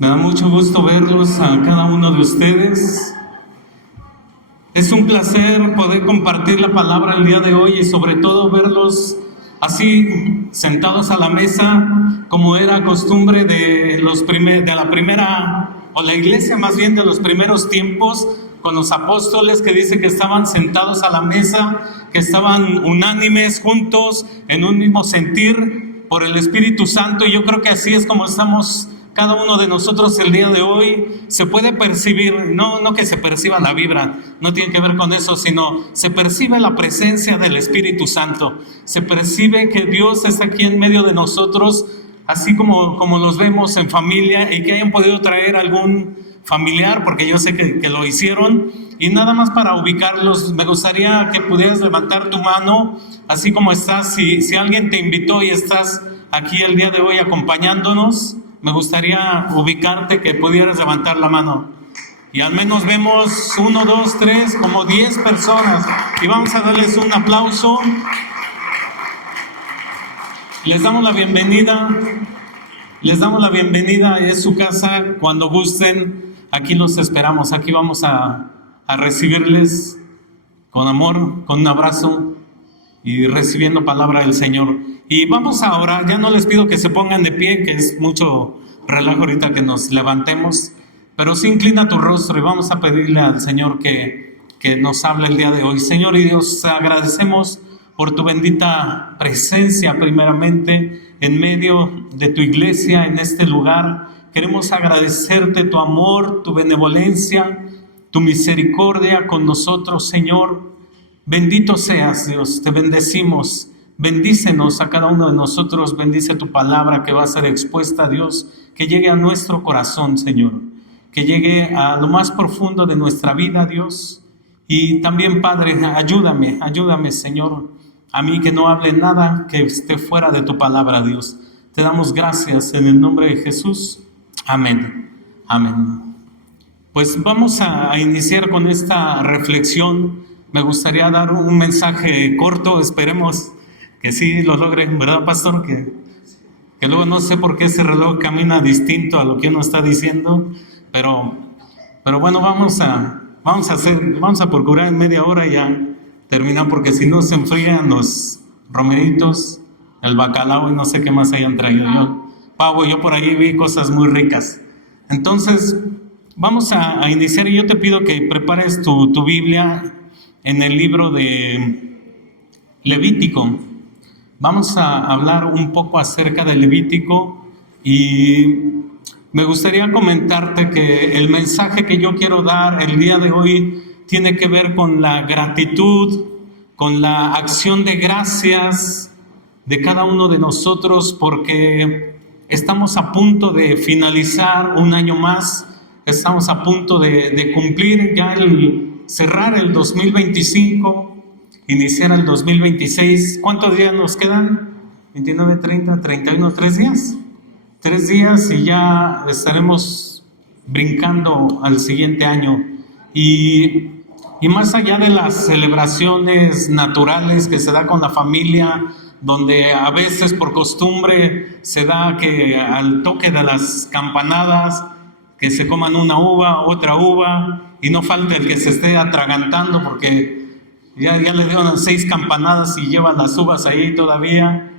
Me da mucho gusto verlos a cada uno de ustedes. Es un placer poder compartir la palabra el día de hoy y sobre todo verlos así sentados a la mesa como era costumbre de la primera, o la iglesia más bien de los primeros tiempos, con los apóstoles, que dice que estaban sentados a la mesa, que estaban unánimes, juntos, en un mismo sentir por el Espíritu Santo. Y yo creo que así es como estamos cada uno de nosotros el día de hoy. Se puede percibir, no que se perciba la vibra, no tiene que ver con eso, sino se percibe la presencia del Espíritu Santo. Se percibe que Dios está aquí en medio de nosotros, así como los vemos en familia, y que hayan podido traer algún familiar, porque yo sé que lo hicieron. Y nada más para ubicarlos, me gustaría que pudieras levantar tu mano, así como estás. Si alguien te invitó y estás aquí el día de hoy acompañándonos, me gustaría ubicarte, que pudieras levantar la mano. Y al menos vemos 1, 2, 3, como 10 personas. Y vamos a darles un aplauso. Les damos la bienvenida. Les damos la bienvenida a su casa. Cuando gusten, aquí los esperamos. Aquí vamos a recibirles con amor, con un abrazo y recibiendo palabra del Señor. Y vamos a orar. Ya no les pido que se pongan de pie, que es mucho relajo ahorita que nos levantemos, pero sí inclina tu rostro y vamos a pedirle al Señor que nos hable el día de hoy. Señor y Dios, agradecemos por tu bendita presencia primeramente en medio de tu iglesia, en este lugar. Queremos agradecerte tu amor, tu benevolencia, tu misericordia con nosotros, Señor. Bendito seas, Dios, te bendecimos. Bendícenos a cada uno de nosotros, bendice tu palabra que va a ser expuesta, Dios, que llegue a nuestro corazón, Señor, que llegue a lo más profundo de nuestra vida, Dios. Y también, Padre, ayúdame, Señor, a mí que no hable nada que esté fuera de tu palabra, Dios. Te damos gracias en el nombre de Jesús. Amén. Amén. Pues vamos a iniciar con esta reflexión. Me gustaría dar un mensaje corto, esperemos que sí lo logren, ¿verdad, pastor? Que luego no sé por qué ese reloj camina distinto a lo que uno está diciendo, pero bueno, vamos a procurar en media hora ya terminar, porque si no se enfrían los romeritos, el bacalao y no sé qué más hayan traído. Pavo, yo por ahí vi cosas muy ricas. Entonces, vamos a iniciar, y yo te pido que prepares tu Biblia en el libro de Levítico. Vamos a hablar un poco acerca de Levítico, y me gustaría comentarte que el mensaje que yo quiero dar el día de hoy tiene que ver con la gratitud, con la acción de gracias de cada uno de nosotros, porque estamos a punto de finalizar un año más, estamos a punto de cumplir ya cerrar el 2025, iniciar el 2026. ¿Cuántos días nos quedan? 29, 30, 31, 3 días. 3 días y ya estaremos brincando al siguiente año. Y más allá de las celebraciones naturales que se da con la familia, donde a veces por costumbre se da que al toque de las campanadas, que se coman una uva, otra uva, y no falta el que se esté atragantando porque ya le dieron 6 campanadas y llevan las uvas ahí todavía.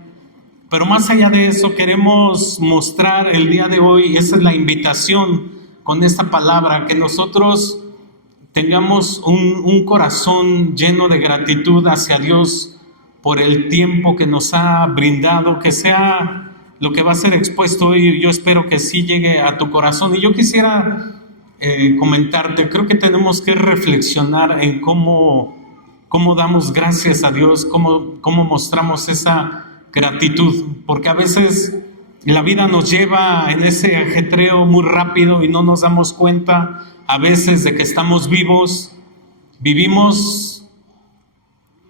Pero más allá de eso, queremos mostrar el día de hoy, esa es la invitación con esta palabra, que nosotros tengamos un corazón lleno de gratitud hacia Dios por el tiempo que nos ha brindado, que sea lo que va a ser expuesto hoy. Yo espero que sí llegue a tu corazón. Y yo quisiera comentarte, creo que tenemos que reflexionar en cómo damos gracias a Dios, cómo mostramos esa gratitud, porque a veces la vida nos lleva en ese ajetreo muy rápido y no nos damos cuenta a veces de que estamos vivos. Vivimos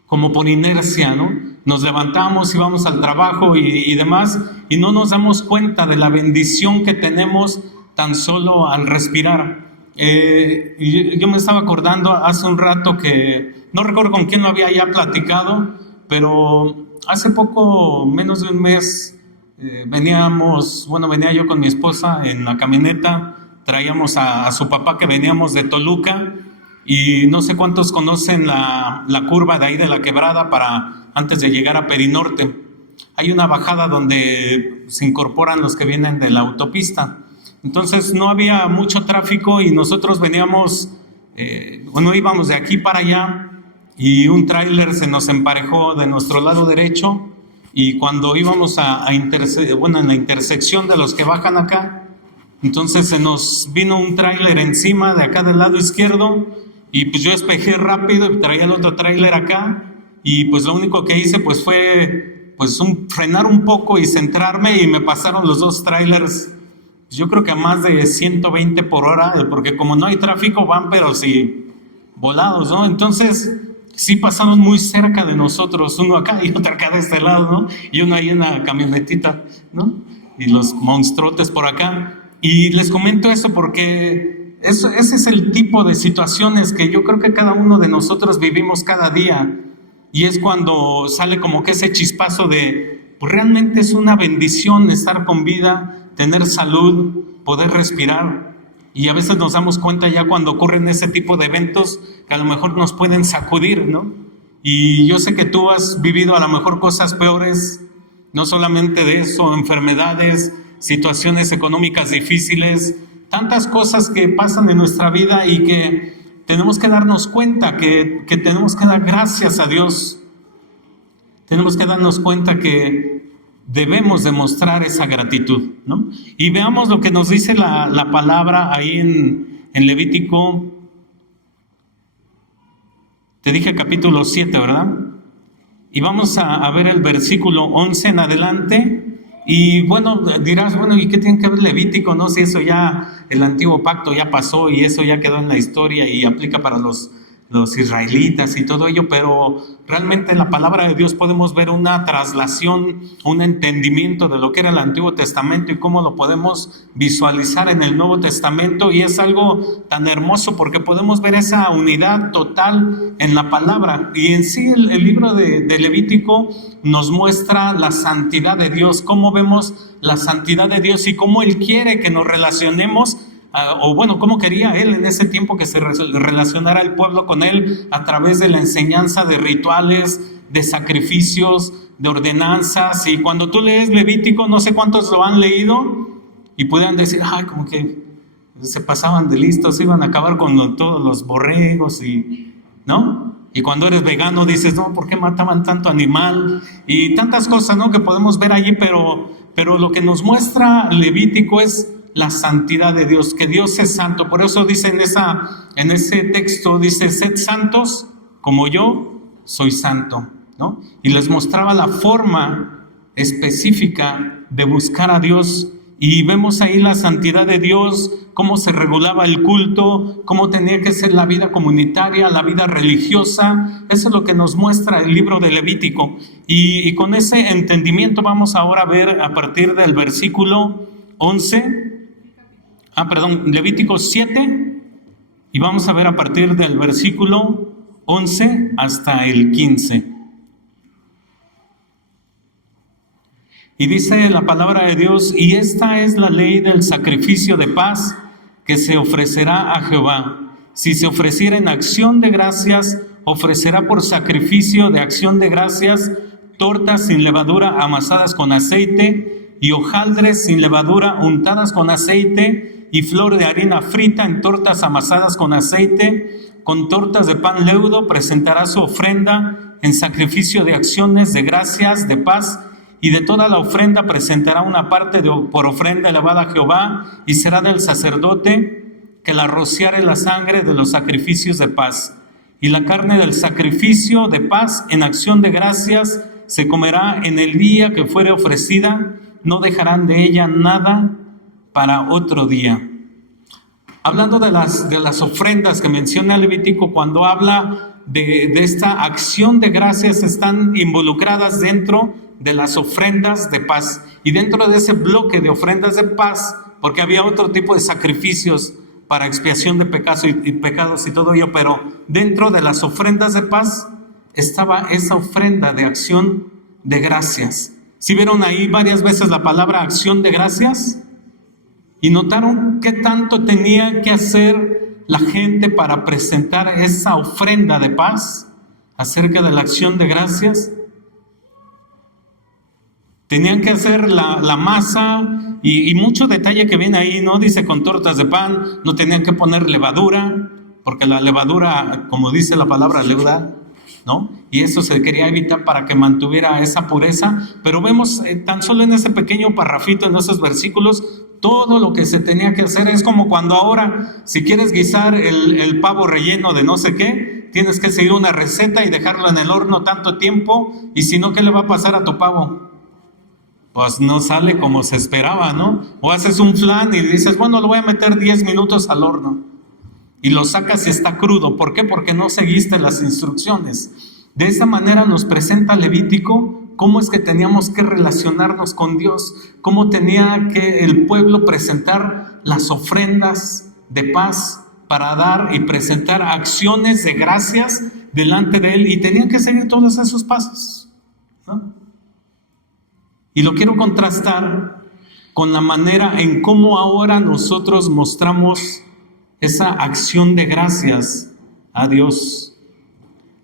como por inercia, ¿no? Nos levantamos y vamos al trabajo y demás, y no nos damos cuenta de la bendición que tenemos tan solo al respirar. Yo me estaba acordando hace un rato que no recuerdo con quién lo había ya platicado, pero hace poco, menos de un mes, venía yo con mi esposa en la camioneta, traíamos a su papá que veníamos de Toluca, y no sé cuántos conocen la curva de ahí de la Quebrada antes de llegar a Perinorte. Hay una bajada donde se incorporan los que vienen de la autopista. Entonces no había mucho tráfico y nosotros íbamos de aquí para allá, y un tráiler se nos emparejó de nuestro lado derecho, y cuando íbamos en la intersección de los que bajan acá, entonces se nos vino un tráiler encima de acá del lado izquierdo, y pues yo espejé rápido y traía el otro tráiler acá, y pues lo único que hice pues fue frenar un poco y centrarme, y me pasaron los dos tráilers, yo creo que a más de 120 por hora, porque como no hay tráfico van pero sí volados, ¿no? Entonces sí pasaron muy cerca de nosotros, uno acá y otro acá de este lado, ¿no? Y uno ahí en una camionetita, ¿no? Y los monstruotes por acá. Y les comento eso porque ese es el tipo de situaciones que yo creo que cada uno de nosotros vivimos cada día. Y es cuando sale como que ese chispazo de, pues realmente es una bendición estar con vida, tener salud, poder respirar. Y a veces nos damos cuenta ya cuando ocurren ese tipo de eventos que a lo mejor nos pueden sacudir, ¿no? Y yo sé que tú has vivido a lo mejor cosas peores, no solamente de eso, enfermedades, situaciones económicas difíciles, tantas cosas que pasan en nuestra vida y que tenemos que darnos cuenta que tenemos que dar gracias a Dios. Tenemos que darnos cuenta que debemos demostrar esa gratitud, ¿no? Y veamos lo que nos dice la palabra ahí en Levítico. Te dije capítulo 7, ¿verdad? Y vamos a ver el versículo 11 en adelante. Y bueno, dirás, bueno, ¿y qué tiene que ver Levítico? No, si eso ya, el antiguo pacto ya pasó y eso ya quedó en la historia y aplica para los israelitas y todo ello, pero realmente en la palabra de Dios podemos ver una traslación, un entendimiento de lo que era el Antiguo Testamento y cómo lo podemos visualizar en el Nuevo Testamento, y es algo tan hermoso porque podemos ver esa unidad total en la palabra. Y en sí el libro de Levítico nos muestra la santidad de Dios, cómo vemos la santidad de Dios y cómo Él quiere que nos relacionemos. Cómo quería Él en ese tiempo que se relacionara el pueblo con Él a través de la enseñanza de rituales, de sacrificios, de ordenanzas. Y cuando tú lees Levítico, no sé cuántos lo han leído y puedan decir, ay, como que se pasaban de listos, iban a acabar con todos los borregos, ¿no? Y cuando eres vegano dices, no, ¿por qué mataban tanto animal? Y tantas cosas, ¿no?, que podemos ver allí, pero lo que nos muestra Levítico es la santidad de Dios, que Dios es santo. Por eso dice en ese texto, dice, sed santos como yo soy santo, ¿no? Y les mostraba la forma específica de buscar a Dios, y vemos ahí la santidad de Dios, cómo se regulaba el culto, cómo tenía que ser la vida comunitaria, la vida religiosa. Eso es lo que nos muestra el libro de Levítico, y con ese entendimiento vamos ahora a ver a partir del versículo 11, Levítico 7, y vamos a ver a partir del versículo 11 hasta el 15. Y dice la palabra de Dios, y esta es la ley del sacrificio de paz que se ofrecerá a Jehová. Si se ofreciera en acción de gracias, ofrecerá por sacrificio de acción de gracias tortas sin levadura amasadas con aceite, y hojaldres sin levadura untadas con aceite, y flor de harina frita en tortas amasadas con aceite. Con tortas de pan leudo presentará su ofrenda en sacrificio de acciones de gracias, de paz, y de toda la ofrenda presentará una parte por ofrenda elevada a Jehová, y será del sacerdote que la rociare la sangre de los sacrificios de paz. Y la carne del sacrificio de paz en acción de gracias se comerá en el día que fuere ofrecida, no dejarán de ella nada para otro día. Hablando de las ofrendas que menciona Levítico, cuando habla de esta acción de gracias, están involucradas dentro de las ofrendas de paz. Y dentro de ese bloque de ofrendas de paz, porque había otro tipo de sacrificios para expiación de pecados y todo ello, pero dentro de las ofrendas de paz estaba esa ofrenda de acción de gracias. ¿Sí vieron ahí varias veces la palabra acción de gracias? ¿Y notaron qué tanto tenía que hacer la gente para presentar esa ofrenda de paz acerca de la acción de gracias? Tenían que hacer la masa y mucho detalle que viene ahí, ¿no? Dice con tortas de pan, no tenían que poner levadura, porque la levadura, como dice la palabra, leuda, ¿no? Y eso se quería evitar para que mantuviera esa pureza. Pero vemos tan solo en ese pequeño parrafito, en esos versículos, todo lo que se tenía que hacer. Es como cuando ahora, si quieres guisar el pavo relleno de no sé qué, tienes que seguir una receta y dejarlo en el horno tanto tiempo, y si no, ¿qué le va a pasar a tu pavo? Pues no sale como se esperaba, ¿no? O haces un flan y dices, bueno, lo voy a meter 10 minutos al horno. Y lo sacas y está crudo. ¿Por qué? Porque no seguiste las instrucciones. De esa manera nos presenta Levítico cómo es que teníamos que relacionarnos con Dios, cómo tenía que el pueblo presentar las ofrendas de paz para dar y presentar acciones de gracias delante de Él, y tenían que seguir todos esos pasos, ¿no? Y lo quiero contrastar con la manera en cómo ahora nosotros mostramos esa acción de gracias a Dios.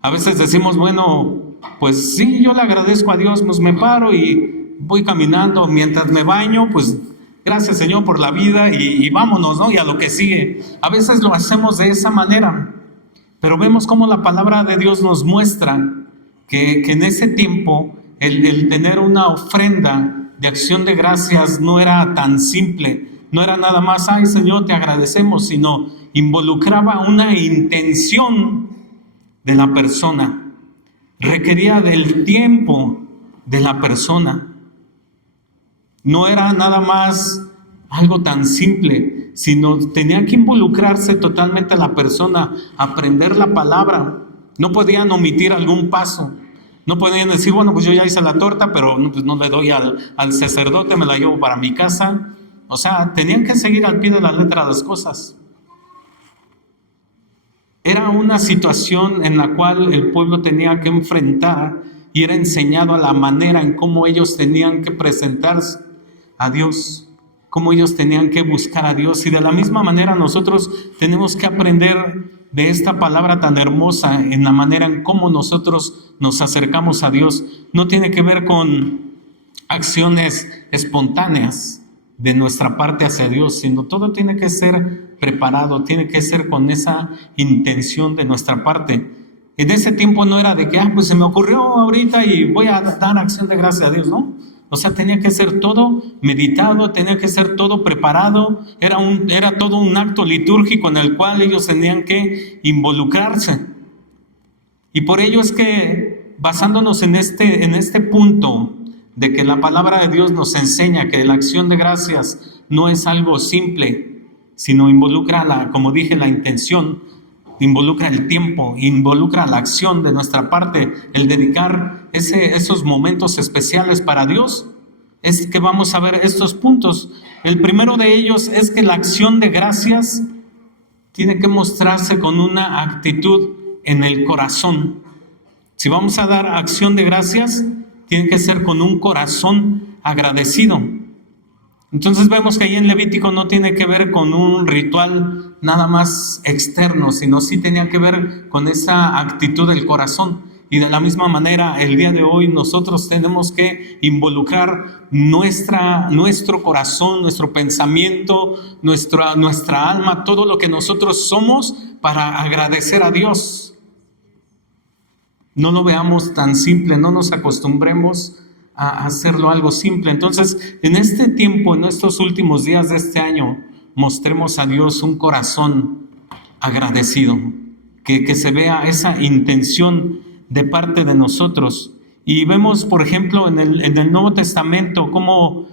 A veces decimos, bueno, pues sí, yo le agradezco a Dios, pues me paro y voy caminando mientras me baño, pues gracias Señor por la vida y vámonos, ¿no? Y a lo que sigue. A veces lo hacemos de esa manera, pero vemos cómo la palabra de Dios nos muestra que en ese tiempo el tener una ofrenda de acción de gracias no era tan simple, no era nada más, ay Señor, te agradecemos, sino involucraba una intención de la persona, requería del tiempo de la persona. No era nada más algo tan simple, sino tenía que involucrarse totalmente la persona, aprender la palabra. No podían omitir algún paso. No podían decir, bueno, pues yo ya hice la torta, pero no, pues no le doy al sacerdote, me la llevo para mi casa. O sea, tenían que seguir al pie de la letra las cosas. Era una situación en la cual el pueblo tenía que enfrentar y era enseñado a la manera en cómo ellos tenían que presentarse a Dios, cómo ellos tenían que buscar a Dios. Y de la misma manera nosotros tenemos que aprender de esta palabra tan hermosa en la manera en cómo nosotros nos acercamos a Dios. No tiene que ver con acciones espontáneas de nuestra parte hacia Dios, sino todo tiene que ser preparado, tiene que ser con esa intención de nuestra parte. En ese tiempo no era de que, pues se me ocurrió ahorita y voy a dar acción de gracia a Dios, ¿no? O sea, tenía que ser todo meditado, tenía que ser todo preparado, era todo un acto litúrgico en el cual ellos tenían que involucrarse. Y por ello es que, basándonos en este punto de que la palabra de Dios nos enseña que la acción de gracias no es algo simple, sino involucra, como dije, la intención, involucra el tiempo, involucra la acción de nuestra parte, el dedicar esos momentos especiales para Dios, es que vamos a ver estos puntos. El primero de ellos es que la acción de gracias tiene que mostrarse con una actitud en el corazón. Si vamos a dar acción de gracias, tiene que ser con un corazón agradecido. Entonces vemos que ahí en Levítico no tiene que ver con un ritual nada más externo, sino sí tenía que ver con esa actitud del corazón. Y de la misma manera, el día de hoy nosotros tenemos que involucrar nuestro corazón, nuestro pensamiento, nuestra alma, todo lo que nosotros somos para agradecer a Dios. No lo veamos tan simple, no nos acostumbremos a hacerlo algo simple. Entonces, en este tiempo, en estos últimos días de este año, mostremos a Dios un corazón agradecido, que se vea esa intención de parte de nosotros. Y vemos, por ejemplo, en el Nuevo Testamento, como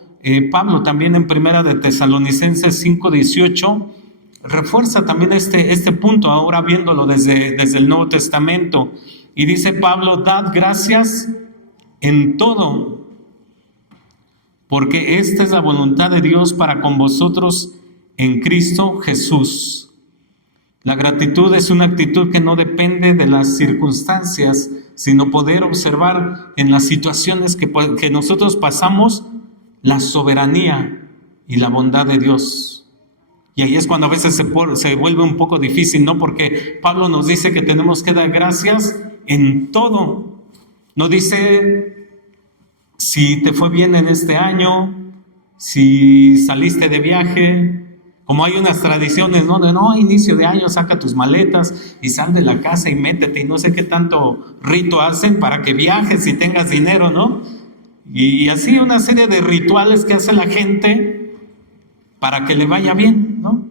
Pablo también en Primera de Tesalonicenses 5:18, refuerza también este punto, ahora viéndolo desde el Nuevo Testamento. Y dice Pablo, dad gracias en todo, porque esta es la voluntad de Dios para con vosotros en Cristo Jesús. La gratitud es una actitud que no depende de las circunstancias, sino poder observar en las situaciones que nosotros pasamos la soberanía y la bondad de Dios. Y ahí es cuando a veces se vuelve un poco difícil, ¿no? Porque Pablo nos dice que tenemos que dar gracias en todo. No dice si te fue bien en este año, si saliste de viaje, como hay unas tradiciones, ¿no? A inicio de año saca tus maletas y sal de la casa y métete, y no sé qué tanto rito hacen para que viajes y tengas dinero, ¿no? Y así una serie de rituales que hace la gente para que le vaya bien, ¿no?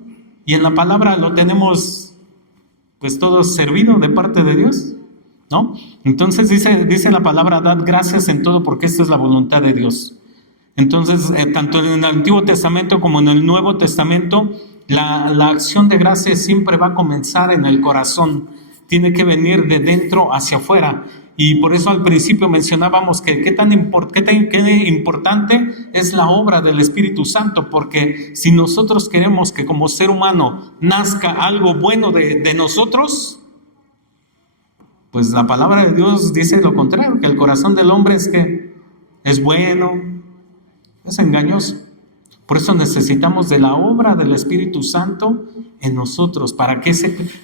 Y en la palabra lo tenemos pues todo servido de parte de Dios, ¿no? Entonces dice la palabra, dad gracias en todo porque esta es la voluntad de Dios. Entonces, tanto en el Antiguo Testamento como en el Nuevo Testamento, la acción de gracias siempre va a comenzar en el corazón, tiene que venir de dentro hacia afuera. Y por eso al principio mencionábamos que qué importante es la obra del Espíritu Santo, porque si nosotros queremos que como ser humano nazca algo bueno de nosotros, pues la palabra de Dios dice lo contrario, que el corazón del hombre es bueno, es engañoso. Por eso necesitamos de la obra del Espíritu Santo en nosotros, para que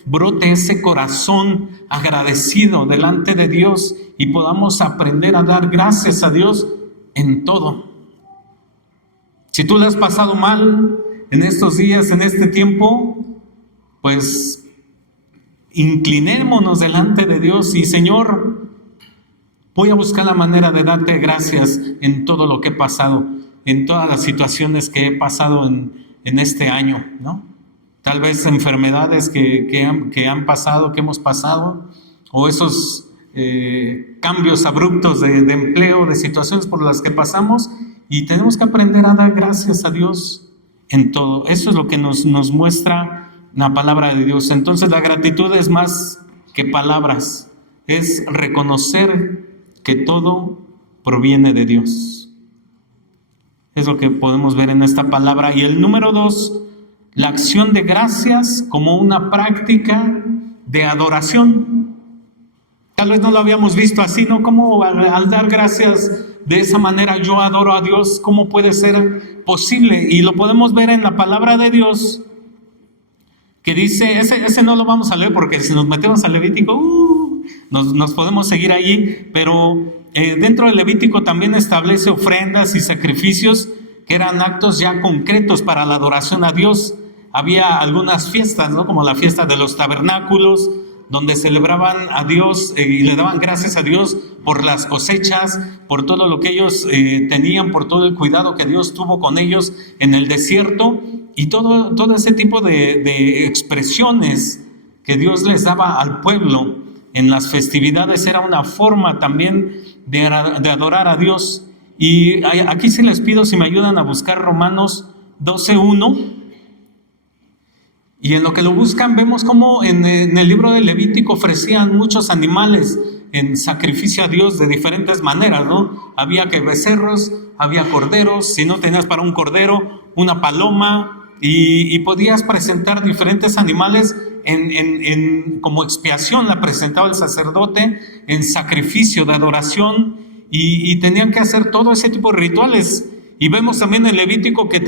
brote ese corazón agradecido delante de Dios y podamos aprender a dar gracias a Dios en todo. Si tú le has pasado mal en estos días, en este tiempo, pues inclinémonos delante de Dios y Señor, voy a buscar la manera de darte gracias en todo lo que he pasado, en todas las situaciones que he pasado en este año, ¿no? Tal vez enfermedades que han pasado, que hemos pasado, o esos cambios abruptos de empleo, de situaciones por las que pasamos, y tenemos que aprender a dar gracias a Dios en todo. Eso es lo que nos muestra la palabra de Dios. Entonces la gratitud es más que palabras, es reconocer que todo proviene de Dios. Es lo que podemos ver en esta palabra. Y el número 2, la acción de gracias como una práctica de adoración. Tal vez no lo habíamos visto así, ¿no? Como al dar gracias de esa manera yo adoro a Dios, ¿cómo puede ser posible? Y lo podemos ver en la palabra de Dios, que dice, ese no lo vamos a leer porque si nos metemos al Levítico, nos podemos seguir allí, pero dentro del Levítico también establece ofrendas y sacrificios que eran actos ya concretos para la adoración a Dios. Había algunas fiestas, ¿no? Como la fiesta de los tabernáculos, donde celebraban a Dios y le daban gracias a Dios por las cosechas, por todo lo que ellos tenían, por todo el cuidado que Dios tuvo con ellos en el desierto, y todo ese tipo de expresiones que Dios les daba al pueblo en las festividades era una forma también de adorar a Dios. Y aquí sí les pido si me ayudan a buscar Romanos 12:1. Y en lo que lo buscan vemos cómo en el libro de Levítico ofrecían muchos animales en sacrificio a Dios de diferentes maneras, ¿no? Había que becerros, había corderos, si no tenías para un cordero, una paloma, y podías presentar diferentes animales como expiación, la presentaba el sacerdote en sacrificio de adoración, y tenían que hacer todo ese tipo de rituales. Y vemos también en Levítico que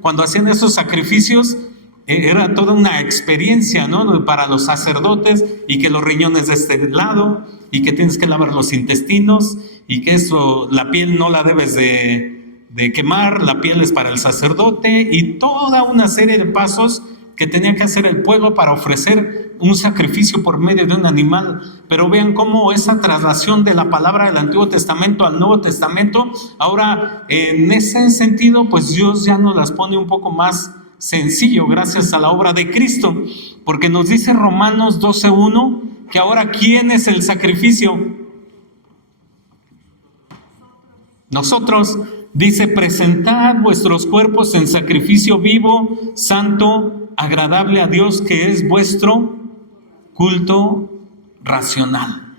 cuando hacían esos sacrificios, era toda una experiencia, ¿no? Para los sacerdotes, y que los riñones de este lado, y que tienes que lavar los intestinos, y que la piel no la debes de quemar, la piel es para el sacerdote, y toda una serie de pasos que tenía que hacer el pueblo para ofrecer un sacrificio por medio de un animal. Pero vean cómo esa traslación de la palabra del Antiguo Testamento al Nuevo Testamento, ahora en ese sentido, pues Dios ya nos las pone un poco más sencillo gracias a la obra de Cristo, porque nos dice Romanos 12:1 que ahora ¿quién es el sacrificio? Nosotros. Dice, presentad vuestros cuerpos en sacrificio vivo, santo, agradable a Dios, que es vuestro culto racional.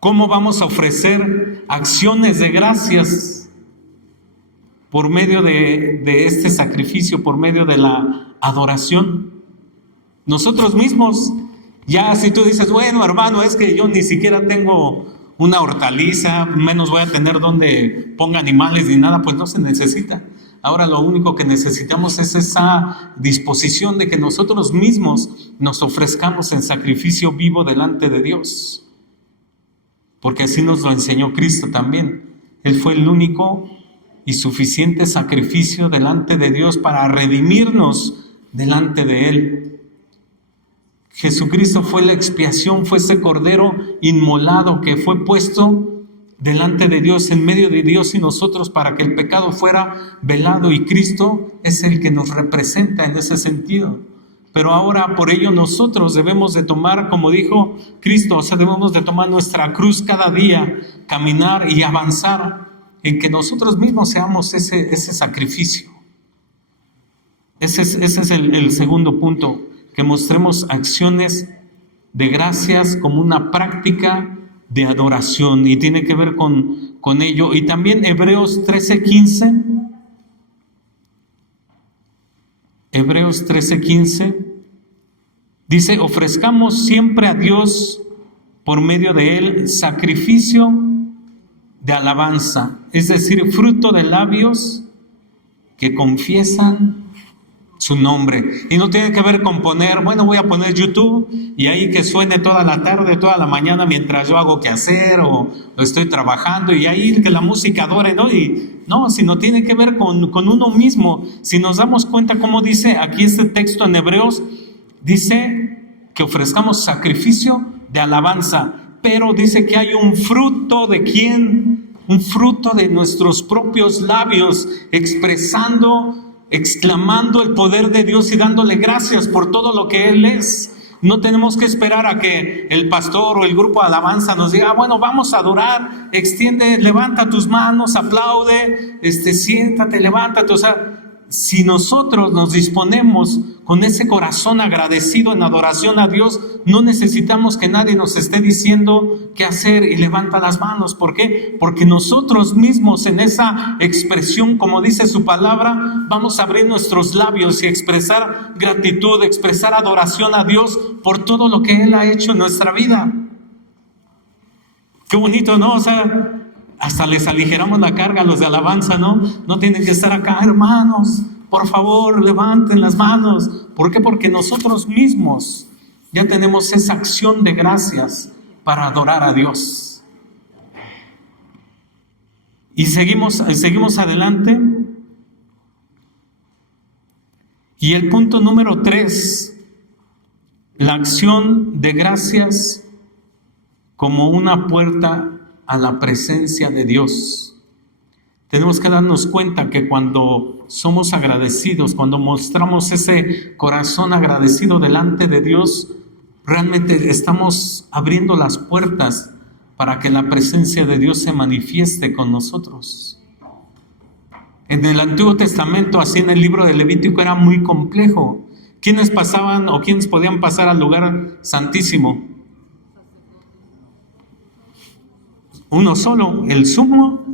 ¿Cómo vamos a ofrecer acciones de gracias? Por medio de este sacrificio, por medio de la adoración. Nosotros mismos, Ya si tú dices, bueno, hermano, es que yo ni siquiera tengo una hortaliza, menos voy a tener donde ponga animales ni nada, pues no se necesita. Ahora lo único que necesitamos es esa disposición de que nosotros mismos nos ofrezcamos en sacrificio vivo delante de Dios. Porque así nos lo enseñó Cristo también. Él fue el único y suficiente sacrificio delante de Dios para redimirnos delante de Él. Jesucristo fue la expiación, fue ese cordero inmolado que fue puesto delante de Dios, en medio de Dios y nosotros, para que el pecado fuera velado, y Cristo es el que nos representa en ese sentido. Pero ahora por ello nosotros debemos de tomar, como dijo Cristo, o sea, debemos de tomar nuestra cruz cada día, caminar y avanzar en que nosotros mismos seamos ese sacrificio. Ese es el segundo punto, que mostremos acciones de gracias como una práctica de adoración, y tiene que ver con ello. Y también Hebreos 13:15. Hebreos 13:15 dice: ofrezcamos siempre a Dios por medio de Él sacrificio de alabanza, es decir, fruto de labios que confiesan su nombre. Y no tiene que ver con poner, bueno, voy a poner YouTube y ahí que suene toda la tarde, toda la mañana mientras yo hago qué hacer o estoy trabajando, y ahí que la música adore, ¿no? Y no, sino tiene que ver con uno mismo. Si nos damos cuenta, como dice aquí este texto en Hebreos, dice que ofrezcamos sacrificio de alabanza, pero dice que hay un fruto de ¿quién? Un fruto de nuestros propios labios, exclamando el poder de Dios y dándole gracias por todo lo que Él es. No tenemos que esperar a que el pastor o el grupo de alabanza nos diga, bueno, vamos a adorar, extiende, levanta tus manos, aplaude, siéntate, levántate. O sea, si nosotros nos disponemos con ese corazón agradecido en adoración a Dios, no necesitamos que nadie nos esté diciendo qué hacer y levanta las manos. ¿Por qué? Porque nosotros mismos en esa expresión, como dice su palabra, vamos a abrir nuestros labios y expresar gratitud, expresar adoración a Dios por todo lo que Él ha hecho en nuestra vida. Qué bonito, ¿no? O sea, hasta les aligeramos la carga a los de alabanza, ¿no? No tienen que estar acá, hermanos, por favor, levanten las manos. ¿Por qué? Porque nosotros mismos ya tenemos esa acción de gracias para adorar a Dios. Y seguimos adelante. Y el punto número 3, la acción de gracias como una puerta a la presencia de Dios. Tenemos que darnos cuenta que cuando somos agradecidos, cuando mostramos ese corazón agradecido delante de Dios, realmente estamos abriendo las puertas para que la presencia de Dios se manifieste con nosotros. En el Antiguo Testamento, así en el libro de Levítico, era muy complejo. ¿Quiénes pasaban o quiénes podían pasar al lugar santísimo? Uno solo, el sumo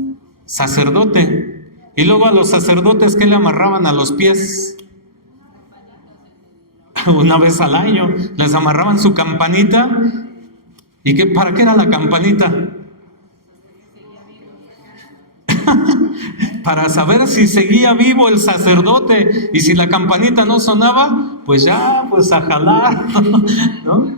sacerdote. Y luego a los sacerdotes, ¿qué le amarraban a los pies? Una vez al año les amarraban su campanita. ¿Y para qué era la campanita? Para saber si seguía vivo el sacerdote, y si la campanita no sonaba, pues ya, pues a jalar, ¿no?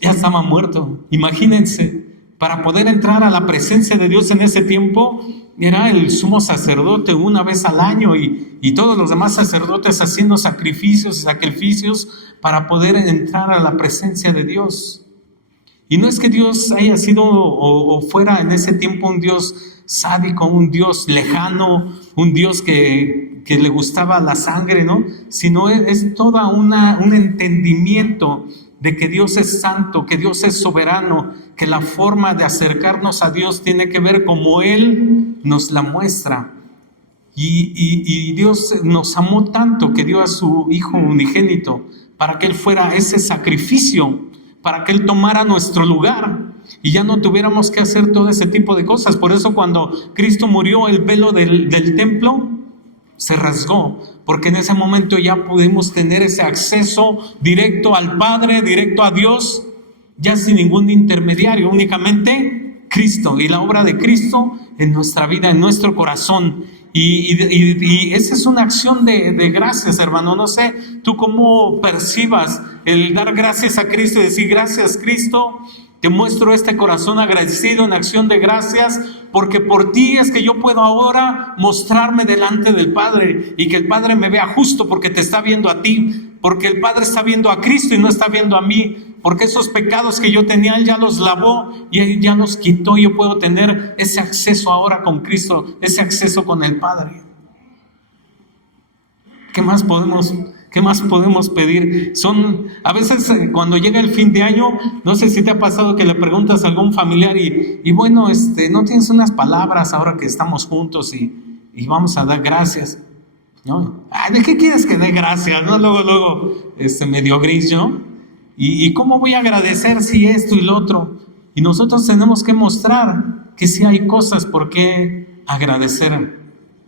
Ya estaba muerto. Imagínense, para poder entrar a la presencia de Dios en ese tiempo, era el sumo sacerdote una vez al año, y todos los demás sacerdotes haciendo sacrificios y sacrificios para poder entrar a la presencia de Dios. Y no es que Dios haya sido o fuera en ese tiempo un Dios sádico, un Dios lejano, un Dios que le gustaba la sangre, ¿no? Sino es toda un entendimiento de que Dios es santo, que Dios es soberano, que la forma de acercarnos a Dios tiene que ver como Él nos la muestra. Y Dios nos amó tanto que dio a su Hijo unigénito para que Él fuera ese sacrificio, para que Él tomara nuestro lugar y ya no tuviéramos que hacer todo ese tipo de cosas. Por eso cuando Cristo murió, el velo del templo se rasgó, porque en ese momento ya pudimos tener ese acceso directo al Padre, directo a Dios, ya sin ningún intermediario, únicamente Cristo y la obra de Cristo en nuestra vida, en nuestro corazón. Y esa es una acción de gracias, hermano. No sé tú cómo percibas el dar gracias a Cristo y decir: gracias, Cristo, te muestro este corazón agradecido en acción de gracias, porque por ti es que yo puedo ahora mostrarme delante del Padre y que el Padre me vea justo, porque te está viendo a ti, porque el Padre está viendo a Cristo y no está viendo a mí, porque esos pecados que yo tenía Él ya los lavó y Él ya los quitó. Yo puedo tener ese acceso ahora con Cristo, ese acceso con el Padre. ¿Qué más podemos pedir? A veces cuando llega el fin de año, no sé si te ha pasado que le preguntas a algún familiar y bueno, no tienes unas palabras ahora que estamos juntos y vamos a dar gracias, ¿no? ¿De qué quieres que dé gracias? ¿No? Luego, medio gris, ¿no? ¿Y cómo voy a agradecer si esto y lo otro? Y nosotros tenemos que mostrar que sí hay cosas por qué agradecer.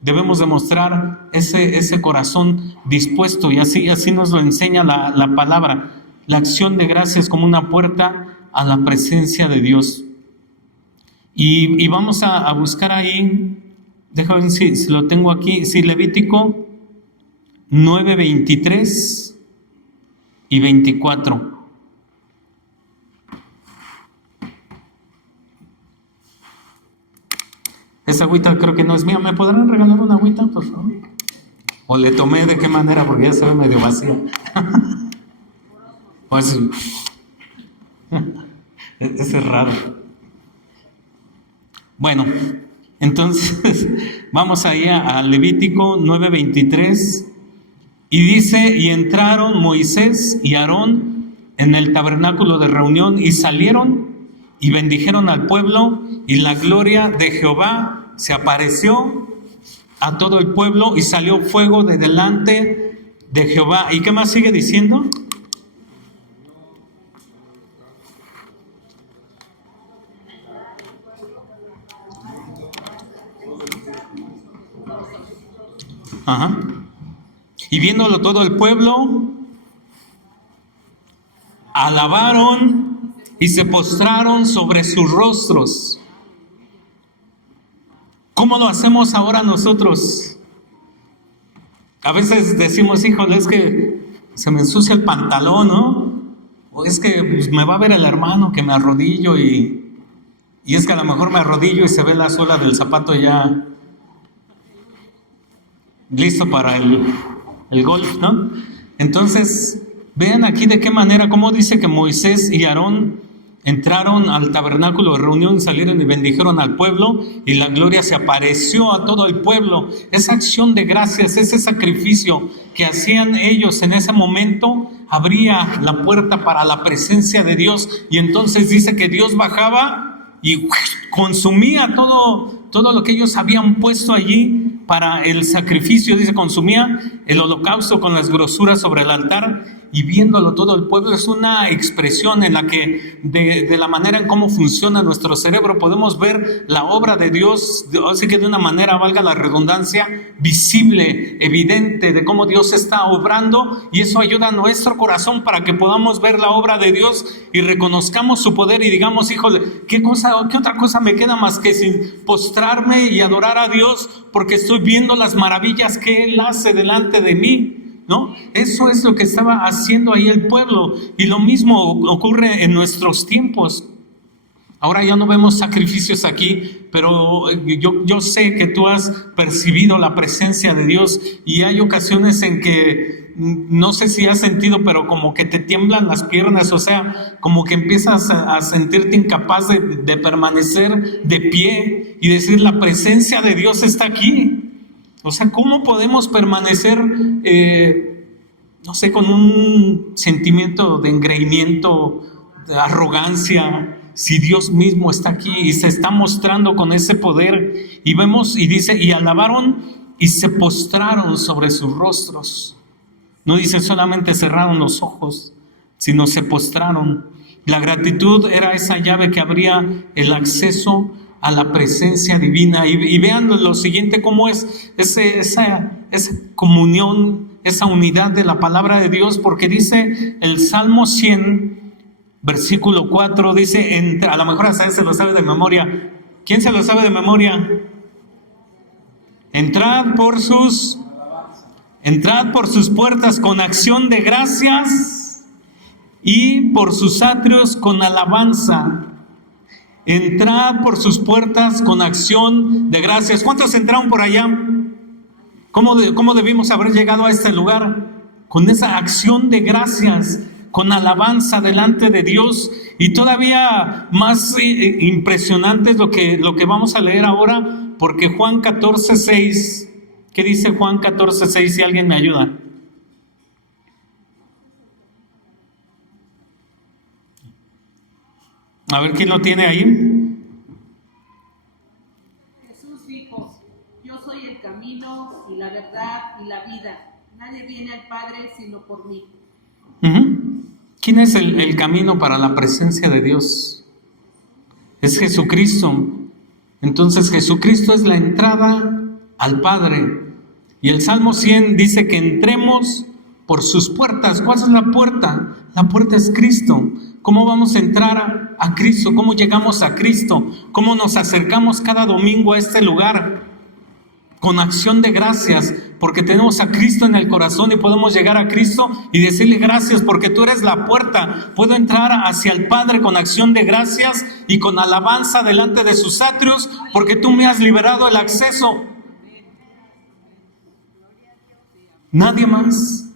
Debemos demostrar ese corazón dispuesto, y así nos lo enseña la palabra. La acción de gracias como una puerta a la presencia de Dios. Y vamos a buscar ahí, déjame ver si lo tengo aquí, sí, Levítico 9, 23 y 24. Esa agüita creo que no es mía. ¿Me podrán regalar una agüita, por favor? ¿O le tomé de qué manera? Porque ya se ve medio vacía. Pues, ese es raro. Bueno, entonces vamos ahí a Levítico 9:23 y dice: y entraron Moisés y Aarón en el tabernáculo de reunión y salieron y bendijeron al pueblo, y la gloria de Jehová se apareció a todo el pueblo, y salió fuego de delante de Jehová. ¿Y qué más sigue diciendo? Ajá. Y viéndolo todo el pueblo, alabaron y se postraron sobre sus rostros. ¿Cómo lo hacemos ahora nosotros? A veces decimos: híjole, es que se me ensucia el pantalón, ¿no? O es que pues, me va a ver el hermano que me arrodillo y es que a lo mejor me arrodillo y se ve la suela del zapato ya listo para el golf, ¿no? Entonces, vean aquí de qué manera, cómo dice que Moisés y Aarón entraron al tabernáculo de reunión, salieron y bendijeron al pueblo, y la gloria se apareció a todo el pueblo. Esa acción de gracias, ese sacrificio que hacían ellos en ese momento, abría la puerta para la presencia de Dios. Y entonces dice que Dios bajaba y consumía todo lo que ellos habían puesto allí para el sacrificio. Dice: consumía el holocausto con las grosuras sobre el altar. Y viéndolo todo el pueblo, es una expresión en la que de la manera en cómo funciona nuestro cerebro podemos ver la obra de Dios, así que de una manera, valga la redundancia, visible, evidente, de cómo Dios está obrando, y eso ayuda a nuestro corazón para que podamos ver la obra de Dios y reconozcamos su poder y digamos: híjole, ¿qué otra cosa me queda más que sin postrarme y adorar a Dios, porque estoy viendo las maravillas que Él hace delante de mí? ¿No? Eso es lo que estaba haciendo ahí el pueblo, y lo mismo ocurre en nuestros tiempos. Ahora ya no vemos sacrificios aquí, pero yo sé que tú has percibido la presencia de Dios, y hay ocasiones en que no sé si has sentido, pero como que te tiemblan las piernas, o sea, como que empiezas a sentirte incapaz de permanecer de pie y decir: la presencia de Dios está aquí. O sea, ¿cómo podemos permanecer, no sé, con un sentimiento de engreimiento, de arrogancia, si Dios mismo está aquí y se está mostrando con ese poder? Y vemos, y dice: y alabaron y se postraron sobre sus rostros. No dice solamente cerraron los ojos, sino se postraron. La gratitud era esa llave que abría el acceso a la presencia divina. Y vean lo siguiente, cómo es esa esa comunión, esa unidad de la palabra de Dios, porque dice el Salmo 100, versículo 4, dice, a lo mejor hasta se lo sabe de memoria. ¿Quién se lo sabe de memoria? Entrad por sus puertas con acción de gracias y por sus atrios con alabanza. Entrad por sus puertas con acción de gracias. ¿Cuántos entraron por allá? ¿Cómo debimos haber llegado a este lugar? Con esa acción de gracias, con alabanza delante de Dios. Y todavía más impresionante es lo que vamos a leer ahora, porque Juan 14:6, ¿qué dice Juan 14:6? Si alguien me ayuda. A ver, ¿quién lo tiene ahí? Jesús dijo: yo soy el camino y la verdad y la vida. Nadie viene al Padre sino por mí. ¿Quién es el camino para la presencia de Dios? Es Jesucristo. Entonces Jesucristo es la entrada al Padre. Y el Salmo 100 dice que entremos por sus puertas. ¿Cuál es la puerta? La puerta es Cristo. ¿Cómo vamos a entrar a Cristo? ¿Cómo llegamos a Cristo? ¿Cómo nos acercamos cada domingo a este lugar? Con acción de gracias, porque tenemos a Cristo en el corazón y podemos llegar a Cristo y decirle gracias porque tú eres la puerta. Puedo entrar hacia el Padre con acción de gracias y con alabanza delante de sus atrios porque tú me has liberado el acceso. Nadie más.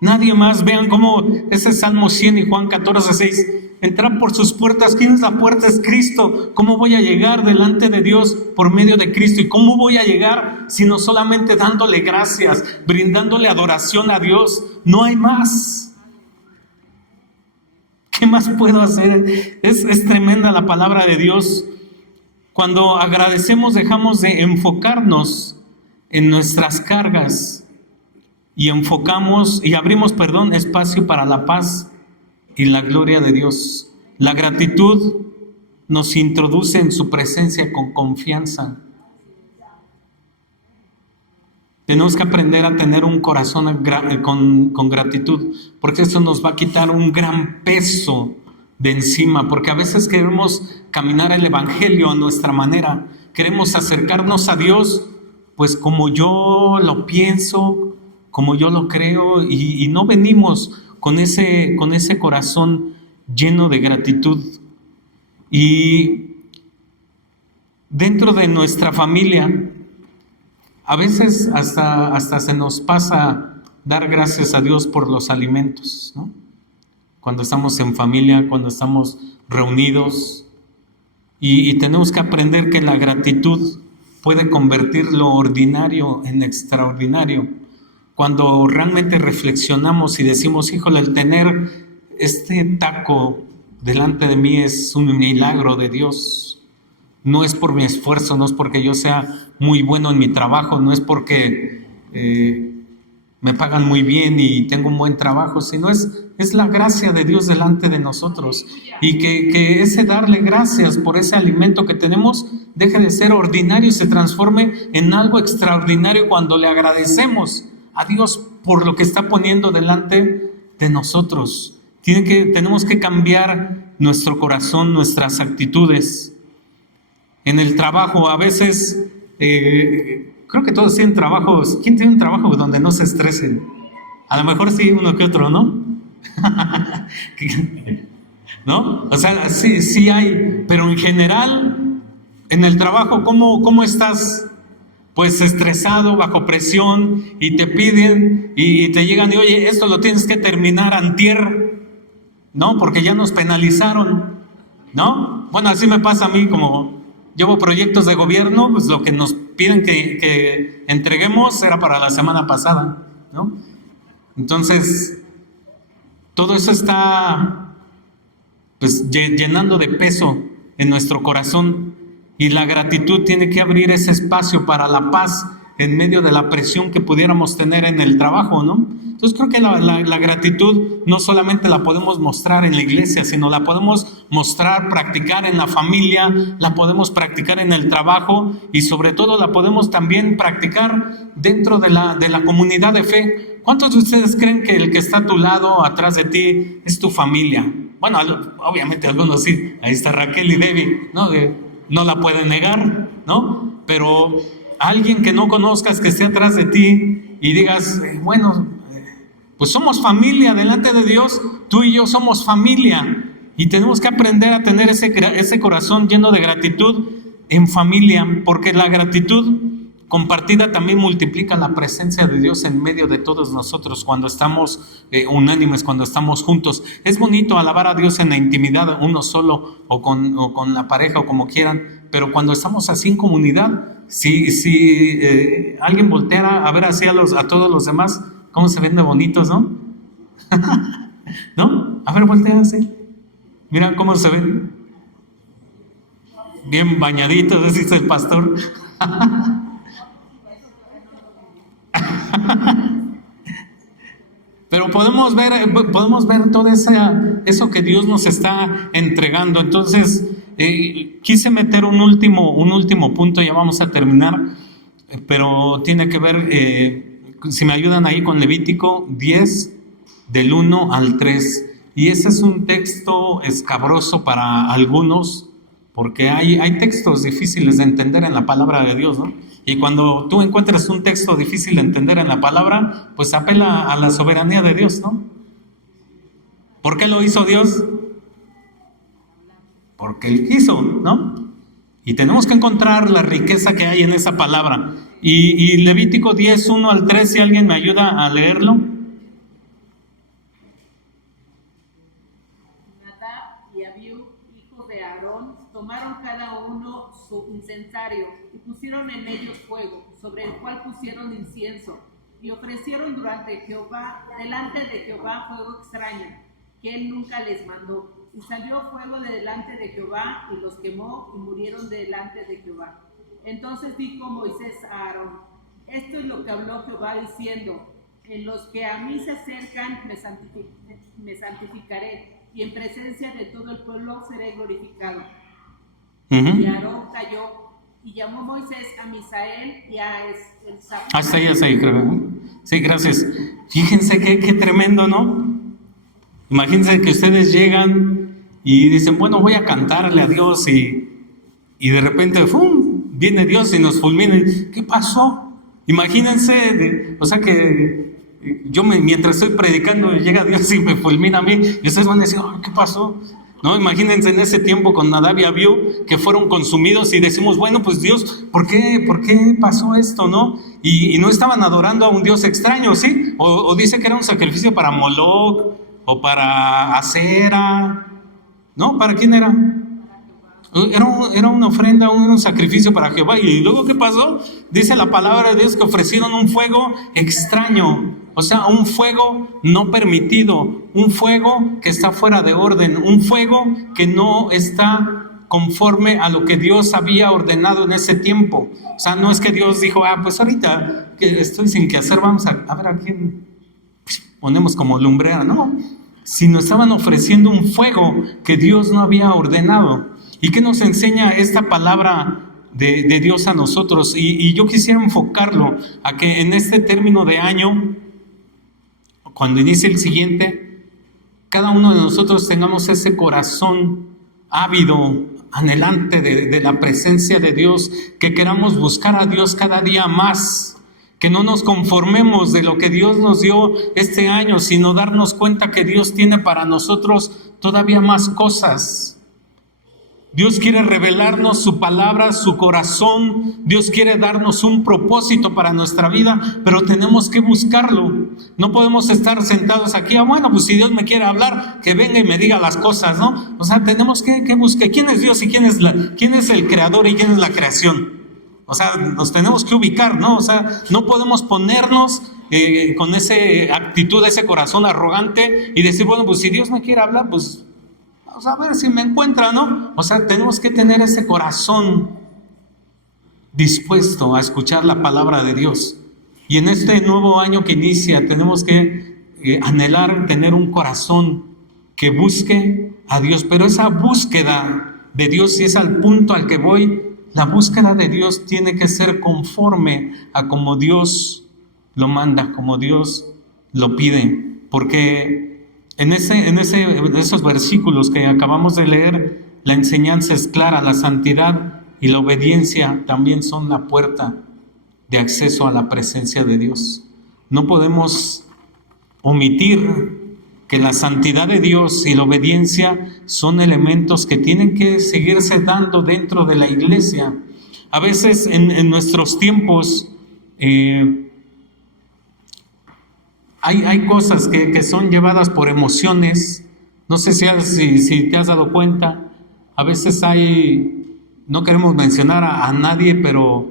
Nadie más. Vean cómo ese Salmo 100 y Juan 14:6. Entrar por sus puertas. ¿Quién es la puerta? Es Cristo. ¿Cómo voy a llegar delante de Dios por medio de Cristo? ¿Y cómo voy a llegar sino solamente dándole gracias, brindándole adoración a Dios? No hay más. ¿Qué más puedo hacer? Es tremenda la palabra de Dios. Cuando agradecemos dejamos de enfocarnos en nuestras cargas y abrimos espacio para la paz y la gloria de Dios. La gratitud nos introduce en su presencia con confianza. Tenemos que aprender a tener un corazón con gratitud, porque eso nos va a quitar un gran peso de encima, porque a veces queremos caminar el evangelio a nuestra manera, queremos acercarnos a Dios pues como yo lo pienso, como yo lo creo, y no venimos con ese corazón lleno de gratitud. Y dentro de nuestra familia, a veces hasta se nos pasa dar gracias a Dios por los alimentos, ¿no? Cuando estamos en familia, cuando estamos reunidos, y tenemos que aprender que la gratitud puede convertir lo ordinario en extraordinario. Cuando realmente reflexionamos y decimos, híjole, el tener este taco delante de mí es un milagro de Dios. No es por mi esfuerzo, no es porque yo sea muy bueno en mi trabajo, no es porque me pagan muy bien y tengo un buen trabajo, sino es la gracia de Dios delante de nosotros. Y que ese darle gracias por ese alimento que tenemos deje de ser ordinario y se transforme en algo extraordinario cuando le agradecemos a Dios por lo que está poniendo delante de nosotros. Tenemos que cambiar nuestro corazón, nuestras actitudes. En el trabajo, a veces, creo que todos tienen trabajos. ¿Quién tiene un trabajo donde no se estresen? A lo mejor sí, uno que otro, ¿no? ¿No? O sea, sí hay, pero en general, en el trabajo, ¿cómo estás? Pues estresado, bajo presión, y te piden y te llegan y oye, esto lo tienes que terminar antier, ¿no? Porque ya nos penalizaron, ¿no? Bueno, así me pasa a mí, como llevo proyectos de gobierno, pues lo que nos piden que entreguemos era para la semana pasada, ¿no? Entonces, todo eso está pues llenando de peso en nuestro corazón. Y la gratitud tiene que abrir ese espacio para la paz en medio de la presión que pudiéramos tener en el trabajo, ¿no? Entonces Entonces creo que la gratitud no solamente la podemos mostrar en la iglesia, sino la podemos mostrar, practicar en la familia, la podemos practicar en el trabajo y sobre todo la podemos también practicar dentro de la comunidad de fe. ¿Cuántos de ustedes creen que el que está a tu lado, atrás de ti, es tu familia? Bueno, obviamente algunos sí, ahí está Raquel y Debbie, ¿no? No la pueden negar, ¿no? Pero alguien que no conozcas, que esté atrás de ti y digas, bueno, pues somos familia delante de Dios, tú y yo somos familia y tenemos que aprender a tener ese corazón lleno de gratitud en familia, porque la gratitud compartida también multiplica la presencia de Dios en medio de todos nosotros cuando estamos unánimes, cuando estamos juntos. Es bonito alabar a Dios en la intimidad, uno solo o con la pareja o como quieran, pero cuando estamos así en comunidad, si alguien volteara a ver así a todos los demás, cómo se ven de bonitos, ¿no? ¿No? A ver, voltea así. Mira cómo se ven. Bien bañaditos, dice el pastor. Pero podemos ver todo eso que Dios nos está entregando. Entonces, quise meter un último punto, ya vamos a terminar, pero tiene que ver, si me ayudan ahí con Levítico 10, del 1 al 3. Y ese es un texto escabroso para algunos, porque hay textos difíciles de entender en la palabra de Dios, ¿no? Y cuando tú encuentras un texto difícil de entender en la palabra, pues apela a la soberanía de Dios, ¿no? ¿Por qué lo hizo Dios? Porque Él quiso, ¿no? Y tenemos que encontrar la riqueza que hay en esa palabra. Y Levítico 10, 1 al 3, si alguien me ayuda a leerlo. Nadab y Abiú, hijos de Aarón, tomaron cada uno su incensario y pusieron en ellos fuego, sobre el cual pusieron incienso, y ofrecieron delante de Jehová fuego extraño, que él nunca les mandó. Y salió fuego de delante de Jehová, y los quemó, y murieron delante de Jehová. Entonces dijo Moisés a Aarón: esto es lo que habló Jehová diciendo: en los que a mí se acercan me santificaré, y en presencia de todo el pueblo seré glorificado. Y Aarón cayó, y llamó Moisés a Misael y a Elzabad. Hasta ahí, creo. Sí, gracias. Fíjense qué tremendo, ¿no? Imagínense que ustedes llegan y dicen, bueno, voy a cantarle a Dios, y de repente, ¡fum!, viene Dios y nos fulmina. ¿Qué pasó? Imagínense, o sea que yo mientras estoy predicando llega Dios y me fulmina a mí, y ustedes van a decir, ¿qué pasó? No, imagínense en ese tiempo con Nadab y Abiú, que fueron consumidos, y decimos, bueno, pues Dios, ¿por qué pasó esto, no? Y no estaban adorando a un Dios extraño, ¿sí? O dice que era un sacrificio para Moloch, o para Acera, ¿no? ¿Para quién era? Era una ofrenda, un sacrificio para Jehová. Y luego, ¿qué pasó? Dice la palabra de Dios que ofrecieron un fuego extraño, o sea, un fuego no permitido, un fuego que está fuera de orden, un fuego que no está conforme a lo que Dios había ordenado en ese tiempo. O sea, no es que Dios dijo, pues ahorita que estoy sin qué hacer, vamos a ver a quién ponemos como lumbrera, no, sino estaban ofreciendo un fuego que Dios no había ordenado. ¿Y qué nos enseña esta palabra de Dios a nosotros? Y yo quisiera enfocarlo a que en este término de año, cuando inicie el siguiente, cada uno de nosotros tengamos ese corazón ávido, anhelante de la presencia de Dios, que queramos buscar a Dios cada día más, que no nos conformemos de lo que Dios nos dio este año, sino darnos cuenta que Dios tiene para nosotros todavía más cosas. Dios quiere revelarnos su palabra, su corazón. Dios quiere darnos un propósito para nuestra vida, pero tenemos que buscarlo. No podemos estar sentados aquí, bueno, pues si Dios me quiere hablar, que venga y me diga las cosas, ¿no? O sea, tenemos que buscar quién es Dios y quién es el creador y quién es la creación. O sea, nos tenemos que ubicar, ¿no? O sea, no podemos ponernos con esa actitud, ese corazón arrogante y decir, bueno, pues si Dios me quiere hablar, pues vamos a ver si me encuentra, ¿no? O sea, tenemos que tener ese corazón dispuesto a escuchar la palabra de Dios. Y en este nuevo año que inicia, tenemos que anhelar tener un corazón que busque a Dios, pero esa búsqueda de Dios, si es al punto al que voy, la búsqueda de Dios tiene que ser conforme a como Dios lo manda, como Dios lo pide, porque en esos versículos que acabamos de leer, la enseñanza es clara, la santidad y la obediencia también son la puerta de acceso a la presencia de Dios. No podemos omitir que la santidad de Dios y la obediencia son elementos que tienen que seguirse dando dentro de la iglesia. A veces en nuestros tiempos hay cosas que son llevadas por emociones. No sé si te has dado cuenta. A veces no queremos mencionar a nadie, pero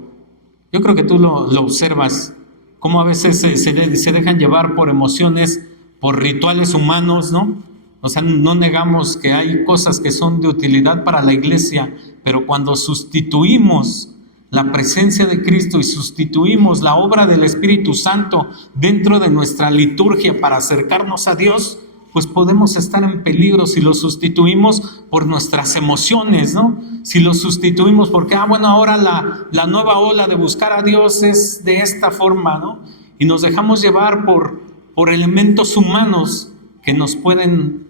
yo creo que tú lo observas, cómo a veces se dejan llevar por emociones, por rituales humanos, ¿no? O sea, no negamos que hay cosas que son de utilidad para la iglesia, pero cuando sustituimos la presencia de Cristo y sustituimos la obra del Espíritu Santo dentro de nuestra liturgia para acercarnos a Dios, pues podemos estar en peligro si lo sustituimos por nuestras emociones, ¿no? Si lo sustituimos porque, bueno, ahora la nueva ola de buscar a Dios es de esta forma, ¿no? Y nos dejamos llevar por elementos humanos que nos pueden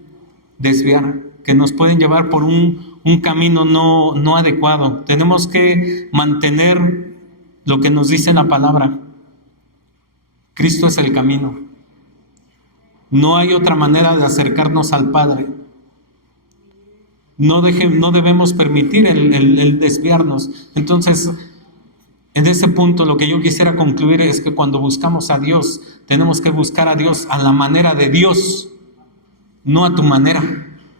desviar, que nos pueden llevar por un camino no adecuado. Tenemos que mantener lo que nos dice la palabra. Cristo es el camino. No hay otra manera de acercarnos al Padre. No debemos permitir el desviarnos. Entonces, en ese punto lo que yo quisiera concluir es que cuando buscamos a Dios, tenemos que buscar a Dios a la manera de Dios, no a tu manera,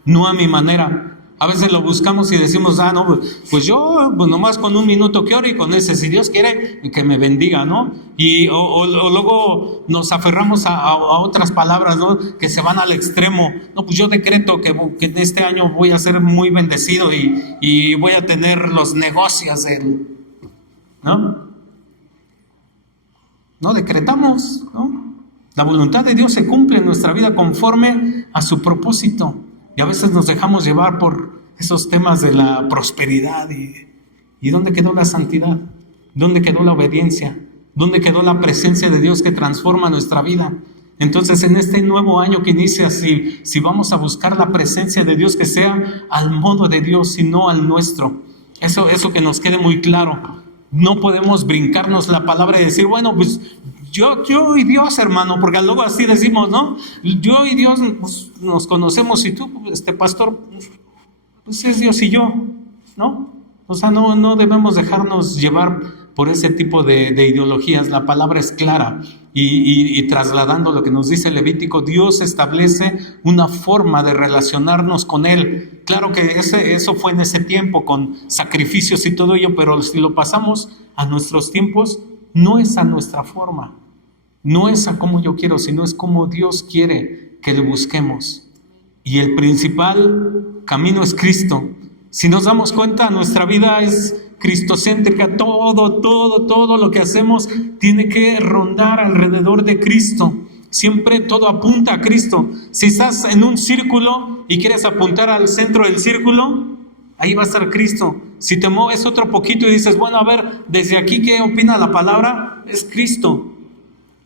no a mi manera. A veces lo buscamos y decimos, no, pues yo nomás con un minuto que ore y con ese, si Dios quiere, que me bendiga, ¿no? O luego nos aferramos a otras palabras, ¿no? Que se van al extremo. No, pues yo decreto que en este año voy a ser muy bendecido y voy a tener los negocios, ¿no? No decretamos, ¿no? La voluntad de Dios se cumple en nuestra vida conforme a su propósito. Y a veces nos dejamos llevar por esos temas de la prosperidad. ¿Y dónde quedó la santidad? ¿Dónde quedó la obediencia? ¿Dónde quedó la presencia de Dios que transforma nuestra vida? Entonces, en este nuevo año que inicia, si vamos a buscar la presencia de Dios, que sea al modo de Dios y no al nuestro. Eso que nos quede muy claro. No podemos brincarnos la palabra y decir, bueno, pues yo y Dios, hermano, porque luego así decimos, ¿no? Yo y Dios pues, nos conocemos y tú, pastor, pues es Dios y yo, ¿no? O sea, no debemos dejarnos llevar por ese tipo de ideologías. La palabra es clara y trasladando lo que nos dice Levítico, Dios establece una forma de relacionarnos con Él. Claro que eso fue en ese tiempo con sacrificios y todo ello, pero si lo pasamos a nuestros tiempos, no es a nuestra forma. No es a como yo quiero, sino es como Dios quiere que le busquemos. Y el principal camino es Cristo. Si nos damos cuenta, nuestra vida es cristocéntrica. Todo lo que hacemos tiene que rondar alrededor de Cristo. Siempre todo apunta a Cristo. Si estás en un círculo y quieres apuntar al centro del círculo, ahí va a estar Cristo. Si te mueves otro poquito y dices, bueno, a ver, desde aquí, ¿qué opina la palabra? Es Cristo.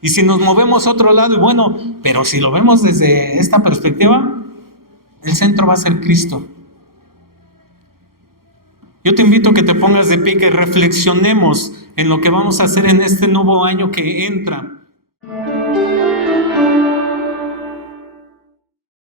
Y si nos movemos a otro lado, y bueno, pero si lo vemos desde esta perspectiva, el centro va a ser Cristo. Yo te invito a que te pongas de pie, que reflexionemos en lo que vamos a hacer en este nuevo año que entra.